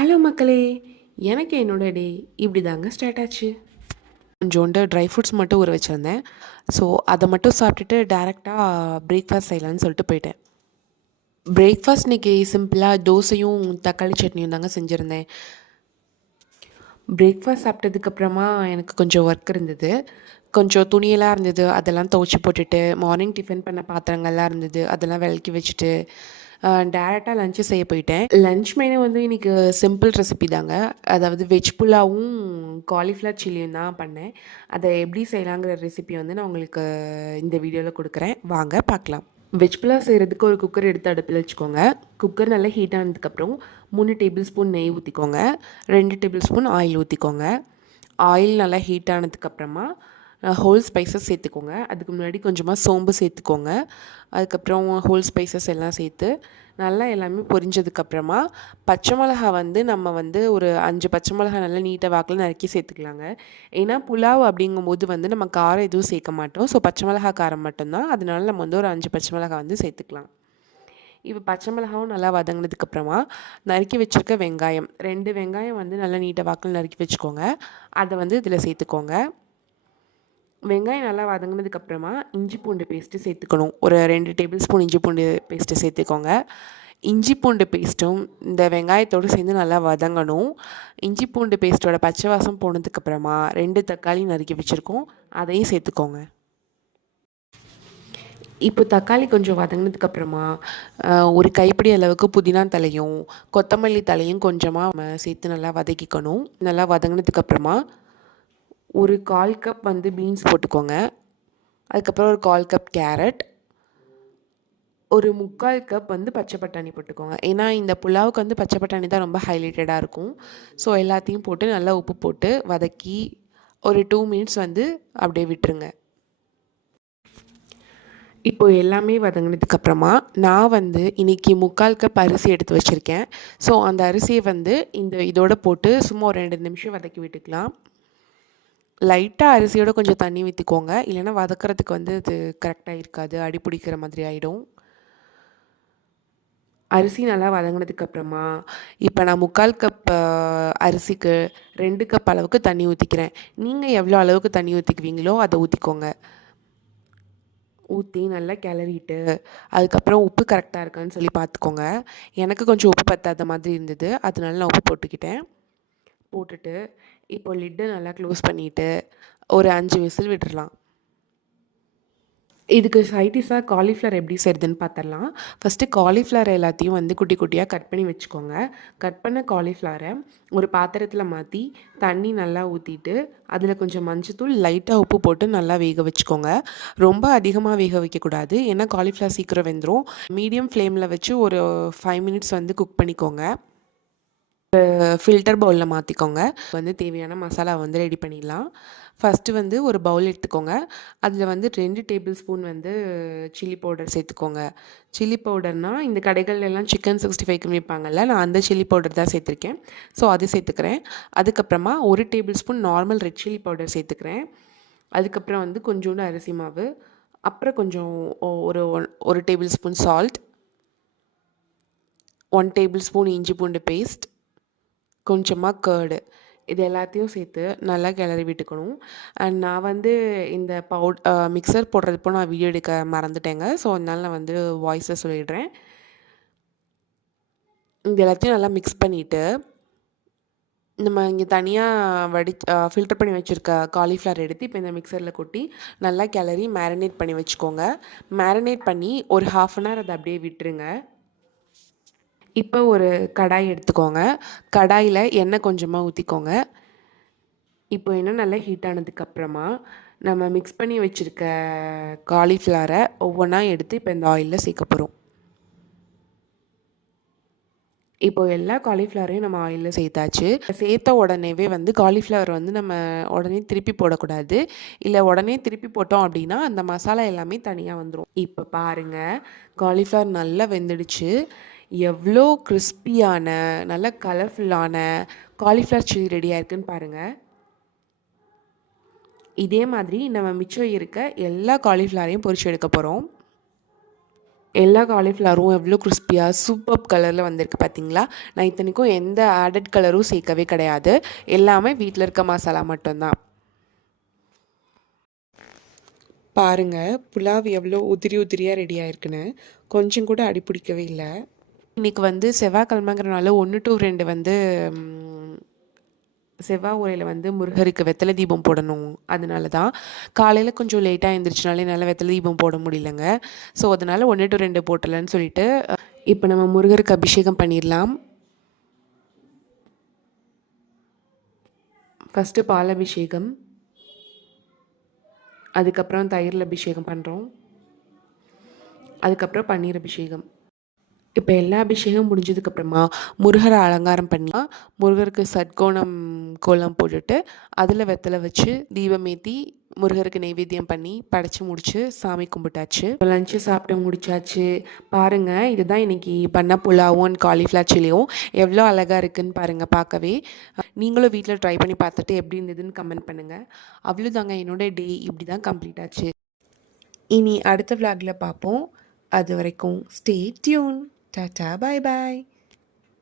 Hello மக்களே! எனக்கு என்னோட டே இப்படி தாங்க ஸ்டார்ட் ஆச்சு. கொஞ்சோண்டு ட்ரை ஃப்ரூட்ஸ் மட்டும் ஊற வச்சிருந்தேன். ஸோ, அத மட்டும் சாப்பிட்டுட்டு டைரக்ட்டா பிரேக்ஃபாஸ்ட் செய்யலான்னு சொல்லிட்டு போயிட்டேன். பிரேக்ஃபாஸ்ட் இன்னைக்கு சிம்பிளா தோசையும், தக்காளி சட்னியும் தாங்க செஞ்சிருந்தேன். பிரேக்ஃபாஸ்ட் சாப்பிட்டதுக்கப்புறமா எனக்கு கொஞ்சம் ஒர்க் இருந்தது. கொஞ்சம் துணியெல்லாம் இருந்தது. அதெல்லாம் துவச்சு போட்டுட்டு, மார்னிங் டிஃபன் பண்ண பாத்திரங்கள்லாம் இருந்தது. அதெல்லாம் வெளக்கி வச்சுட்டு, டைரக்ட்டா லஞ்ச் செய்ய போயிட்டேன். லஞ்ச் மெனு வந்து இன்னைக்கு சிம்பிள் ரெசிபி தாங்க. அதாவது வெஜ் புலாவும், காலிஃப்ளவர் சில்லியும் தான் பண்ணேன். அத எப்படி செய்யலாங்கிற ரெசிபி வந்து நான் உங்களுக்கு இந்த வீடியோல குடுக்குறேன். வாங்க பார்க்கலாம். வெஜ் புலாவ் செய்கிறதுக்கு ஒரு குக்கர் எடுத்து அடுப்பில் வச்சுக்கோங்க. குக்கர் நல்லா ஹீட் ஆனதுக்கப்புறம் 3 டேபிள் ஸ்பூன் நெய் ஊற்றிக்கோங்க. 2 டேபிள் ஸ்பூன் ஆயில் ஊற்றிக்கோங்க. ஆயில் நல்லா ஹீட் ஆனதுக்கப்புறமா ஹோல் ஸ்பைசஸ் சேர்த்துக்கோங்க. அதுக்கு முன்னாடி கொஞ்சமாக சோம்பு சேர்த்துக்கோங்க. அதுக்கப்புறம் ஹோல் ஸ்பைசஸ் எல்லாம் சேர்த்து நல்லா எல்லாமே பொரிஞ்சதுக்கப்புறமா பச்சை மிளகா வந்து நம்ம வந்து ஒரு 5 பச்சை மிளகா நல்லா நீட்டாக வாக்கில் நறுக்கி சேர்த்துக்கலாங்க. ஏன்னா புலாவ் அப்படிங்கும்போது வந்து நம்ம காரம் எதுவும் சேர்க்க மாட்டோம். ஸோ பச்சை மிளகா காரம் மட்டும்தான். அதனால நம்ம வந்து ஒரு 5 பச்சை மிளகா வந்து சேர்த்துக்கலாம். இப்போ பச்சை மிளகாவும் நல்லா வதங்கினதுக்கப்புறமா நறுக்கி வச்சுருக்க வெங்காயம் 2 வெங்காயம் வந்து நல்லா நீட்டாக வாக்கில் நறுக்கி வச்சுக்கோங்க. அதை வந்து இதில் சேர்த்துக்கோங்க. வெங்காயம் நல்லா வதங்கினதுக்கப்புறமா இஞ்சி பூண்டு பேஸ்ட்டு சேர்த்துக்கணும். ஒரு 2 டேபிள் ஸ்பூன் இஞ்சி பூண்டு பேஸ்ட்டு சேர்த்துக்கோங்க. இஞ்சி பூண்டு பேஸ்ட்டும் இந்த வெங்காயத்தோடு சேர்ந்து நல்லா வதங்கணும். இஞ்சி பூண்டு பேஸ்ட்டோட பச்சை வாசம் போனதுக்கப்புறமா 2 தக்காளி நறுக்கி வச்சுருக்கோம். அதையும் சேர்த்துக்கோங்க. இப்போ தக்காளி கொஞ்சம் வதங்கினதுக்கப்புறமா ஒரு கைப்பிடி அளவுக்கு புதினா தலையும், கொத்தமல்லி தலையும் கொஞ்சமாக சேர்த்து நல்லா வதக்கிக்கணும். நல்லா வதங்கினதுக்கப்புறமா ஒரு 1/4 கப் வந்து பீன்ஸ் போட்டுக்கோங்க. அதுக்கப்புறம் ஒரு 1/4 கப் கேரட், ஒரு 3/4 கப் வந்து பச்சை பட்டாணி போட்டுக்கோங்க. ஏன்னா இந்த புலாவுக்கு வந்து பச்சை பட்டாணி தான் ரொம்ப ஹைலைட்டடாக இருக்கும். ஸோ எல்லாத்தையும் போட்டு நல்லா உப்பு போட்டு வதக்கி ஒரு 2 மினிட்ஸ் வந்து அப்படியே விட்டுருங்க. இப்போ எல்லாமே வதங்கினதுக்கப்புறமா நான் வந்து இன்றைக்கி 3/4 கப் அரிசி எடுத்து வச்சுருக்கேன். ஸோ அந்த அரிசியை வந்து இதோட போட்டு சும்மா ஒரு 2 நிமிஷம் வதக்கி விட்டுக்கலாம். லைட்டாக அரிசியோட கொஞ்சம் தண்ணி ஊற்றிக்கோங்க. இல்லைன்னா வதக்கிறதுக்கு வந்து அது கரெக்டாக இருக்காது. அடி பிடிக்கிற மாதிரி ஆகிடும். அரிசி நல்லா வதங்கினதுக்கப்புறமா இப்போ நான் 3/4 கப் அரிசிக்கு 2 கப் அளவுக்கு தண்ணி ஊற்றிக்கிறேன். நீங்கள் எவ்வளோ அளவுக்கு தண்ணி ஊற்றிக்குவீங்களோ அதை ஊற்றிக்கோங்க. ஊற்றி நல்லா கிளறிட்டு அதுக்கப்புறம் உப்பு கரெக்டாக இருக்கான்னு சொல்லி பார்த்துக்கோங்க. எனக்கு கொஞ்சம் உப்பு பத்தாத மாதிரி இருந்தது. அதனால நான் உப்பு போட்டுட்டு இப்போ லிட்டை நல்லா க்ளோஸ் பண்ணிவிட்டு ஒரு 5 விசில் விட்டுடலாம். இதுக்கு சைடிஷாக காலிஃப்ளவர் எப்படி செய்கிறதுன்னு பார்த்துடலாம். ஃபஸ்ட்டு காலிஃப்ளவர் எல்லாத்தையும் வந்து குட்டி குட்டியாக கட் பண்ணி வச்சுக்கோங்க. கட் பண்ண காலிஃப்ளவரை ஒரு பாத்திரத்தில் மாற்றி தண்ணி நல்லா ஊற்றிட்டு அதில் கொஞ்சம் மஞ்சத்தூள், லைட்டாக உப்பு போட்டு நல்லா வேக வச்சுக்கோங்க. ரொம்ப அதிகமாக வேக வைக்கக்கூடாது. ஏன்னா காலிஃப்ளவர் சீக்கிரம் வெந்துடும். மீடியம் ஃப்ளேமில் வச்சு ஒரு 5 மினிட்ஸ் வந்து குக் பண்ணிக்கோங்க. ஃபில்டர் பவுலில் மாற்றிக்கோங்க. வந்து தேவையான மசாலா வந்து ரெடி பண்ணிடலாம். ஃபஸ்ட்டு வந்து ஒரு பவுல் எடுத்துக்கோங்க. அதில் வந்து 2 டேபிள் ஸ்பூன் வந்து சில்லி பவுடர் சேர்த்துக்கோங்க. சில்லி பவுடர்னால் இந்த கடைகள்லாம் சிக்கன் 65க்கு விற்பாங்கள்ல, நான் அந்த சில்லி பவுடர் தான் சேர்த்துருக்கேன். ஸோ அது சேர்த்துக்கிறேன். அதுக்கப்புறமா 1 table spoon normal red chilli powder சேர்த்துக்கிறேன். அதுக்கப்புறம் வந்து கொஞ்சோண்டு அரிசி மாவு, அப்புறம் கொஞ்சம் ஒரு table spoon salt, 1 table spoon இஞ்சி பூண்டு பேஸ்ட், கொஞ்சமாக கர்டு, இது எல்லாத்தையும் சேர்த்து நல்லா கிளறி விட்டுக்கணும். அண்ட் நான் வந்து இந்த மிக்சர் போடுறதுப்போ நான் வீடியோ எடுக்க மறந்துட்டேங்க. ஸோ அதனால நான் வந்து வாய்ஸில் சொல்லிடுறேன். இது எல்லாத்தையும் நல்லா மிக்ஸ் பண்ணிவிட்டு நம்ம இங்கே தனியாக ஃபில்டர் பண்ணி வச்சுருக்க காலிஃப்ளவர் எடுத்து இப்போ இந்த மிக்சரில் கொட்டி நல்லா கிளறி மேரினேட் பண்ணி வச்சுக்கோங்க. மேரினேட் பண்ணி ஒரு 1/2 அன் ஹவர் அதை அப்படியே விட்டுருங்க. இப்போ ஒரு கடாய் எடுத்துக்கோங்க. கடாயில் எண்ணெய் கொஞ்சமாக ஊற்றிக்கோங்க. இப்போ எண்ணெய் நல்லா ஹீட் ஆனதுக்கப்புறமா நம்ம மிக்ஸ் பண்ணி வச்சுருக்க காலிஃப்ளவரை ஒவ்வொன்றா எடுத்து இப்போ இந்த ஆயிலில் சேர்க்க போகிறோம். இப்போ எல்லா காலிஃப்ளவரையும் நம்ம ஆயிலில் சேர்த்தாச்சு. சேர்த்த உடனேவே வந்து காலிஃப்ளவர் வந்து நம்ம உடனே திருப்பி போடக்கூடாது. இல்லை உடனே திருப்பி போட்டோம் அப்படின்னா அந்த மசாலா எல்லாமே தனியாக வந்துடும். இப்போ பாருங்கள், காலிஃப்ளவர் நல்லா வெந்துடுச்சு. எவ்வளோ கிறிஸ்பியான நல்ல கலர்ஃபுல்லான காலிஃப்ளவர் சில்லி ரெடியாக இருக்குன்னு பாருங்கள். இதே மாதிரி நம்ம மிச்சம் இருக்க எல்லா காலிஃப்ளவரையும் பொரிச்சு எடுக்க போகிறோம். எல்லா காலிஃப்ளவரும் எவ்வளோ கிறிஸ்பியாக சூப்பர் கலரில் வந்திருக்கு பார்த்தீங்களா? நான் இத்தனைக்கும் எந்த ஆடட் கலரும் சேர்க்கவே கிடையாது. எல்லாமே வீட்டில் இருக்க மசாலா மட்டும்தான். பாருங்க, புலாவ் எவ்வளோ உதிரி உதிரியாக ரெடி ஆயிருக்குன்னு. கொஞ்சம் கூட அடி பிடிக்கவே இல்லை. இன்றைக்கி வந்து செவ்வாய்க்கிழமைங்கிறனால 1 to 2 வந்து செவ்வாய் உரையில் வந்து முருகருக்கு வெத்தலை தீபம் போடணும். அதனால தான் காலையில் கொஞ்சம் லேட்டாக எழுந்திரிச்சனால என்னால் வெத்தலை தீபம் போட முடியலங்க. ஸோ அதனால் 1 to 2 போட்டலன்னு சொல்லிட்டு இப்போ நம்ம முருகருக்கு அபிஷேகம் பண்ணிடலாம். ஃபஸ்ட்டு பால் அபிஷேகம், அதுக்கப்புறம் தயிரில் அபிஷேகம் பண்ணுறோம், அதுக்கப்புறம் பன்னீர் அபிஷேகம். இப்போ எல்லா அபிஷேகம் முடிஞ்சதுக்கப்புறமா முருகரை அலங்காரம் பண்ணி முருகருக்கு சட்கோணம் கோலம் போட்டுட்டு அதில் வெத்தலை வச்சு தீபம் ஏற்றி முருகருக்கு நைவேத்தியம் பண்ணி படைச்சி முடிச்சு சாமி கும்பிட்டாச்சு. லஞ்சு சாப்பிட்டு முடிச்சாச்சு. பாருங்கள், இதுதான் இன்றைக்கி பண்ண புலாவும் அண்ட் காலிஃப்ளவர் சில்லியும் எவ்வளோ அழகாக இருக்குதுன்னு பாருங்கள் பார்க்கவே. நீங்களும் வீட்டில் ட்ரை பண்ணி பார்த்துட்டு எப்படி இருந்ததுன்னு கமெண்ட் பண்ணுங்கள். அவ்வளோதாங்க, என்னோடய டே இப்படி தான் கம்ப்ளீட் ஆச்சு. இனி அடுத்த விளாகில் பார்ப்போம். அது வரைக்கும் ஸ்டே டியூன். டாடா, பாய் பாய்.